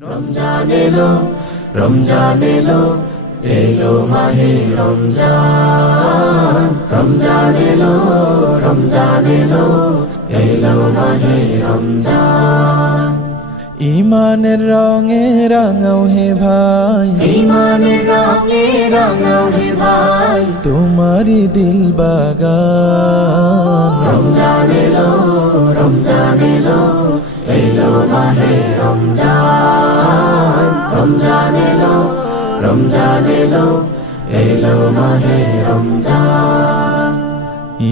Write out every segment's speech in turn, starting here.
রমজান এলো, রমজান এলো, এলো মাহে রমজান। রমজান এলো, রমজান এলো, এলো মাহে রমজান। ইমানের রঙে রাঙাও হে ভাই, ইমানের রঙে রাঙাও হে ভাই, তোমারি দিল বাগান। রমজান এলো, রমজান এলো, এলো মাহে রমজান। রমজান এলো, রমজান এলো, এলো মাহে রমজান।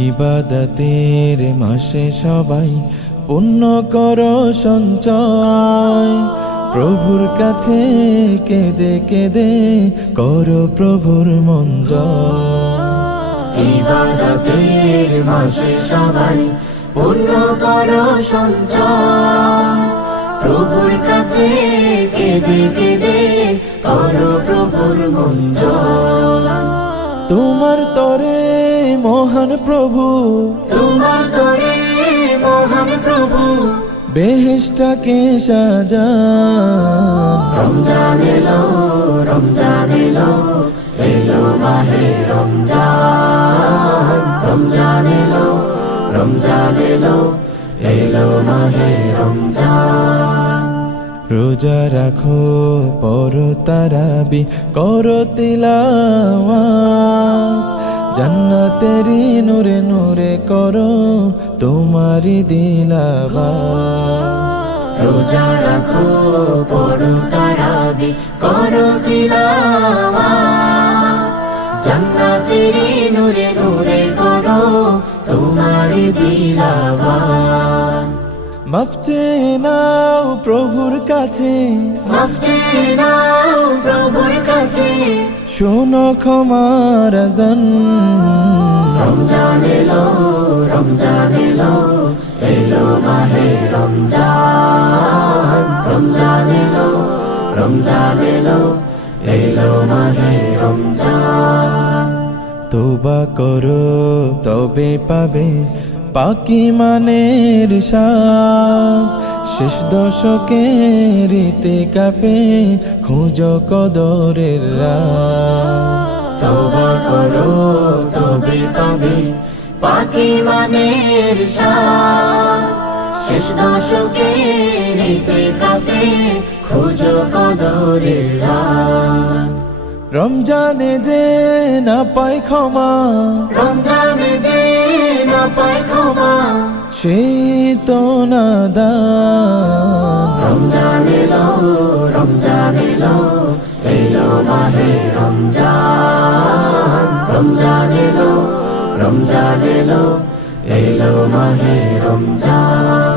ইবাদতের মাসে সবাই পুণ্য করো সঞ্চয়, প্রভুর কাছে কেঁদে কেঁদে করো প্রভুর মন জয়। ইবাদতের মাসে সবাই পুণ্য করো সঞ্চয়, প্রভুর কাছে কেঁদে কেঁদে করো প্রভুর মন জয়। তোমার তরে মহান প্রভু, তোমার তরে মহান প্রভু, বেহেশটাকে সাজান। রমজান এলো, রমজান এলো, এলো মাহে রমজান। রমজান এলো, রমজান এলো, এলো মাহে রমজান। রোজা রাখো পরো তারাবি করো তিলাওয়াত, জান্নাতেরি নূরে নূরে করো তোমারি দিলাবাত। রোজা রাখো পড়ো তারাবি করো তিলাওয়াত, জান্নাতেরি নূরে নূরে করো তোমারি দিলাওয়াত। মাফ চেয়ে নাও প্রভুর কাছে, মাফ চেয়ে নাও প্রভুর কাছে, শোনো ক্ষমার আযান। রমজান এলো, রমজান এলো, এলো মাহে রমজান। রমজান এলো, রমজান এলো, এলো মাহে রমজান। তওবা করো তবে পাবে পাকি মানের স্বাদ, শেষ দশকের ইতিকাফে খোঁজো কদরের রাত। তওবা করো তবে পাবে পাকি মানের স্বাদ, শেষ দশকের ইতিকাফে খোঁজো কদরের রাত। রমজানে যে না পায় ক্ষমা, রমজানে যে না পায় ক্ষমা, সেই তো নাদান। রমজান এলো, রমজান এলো, এলো মাহে রমজান। রমজান এলো, রমজান এলো, এলো মাহে রমজান।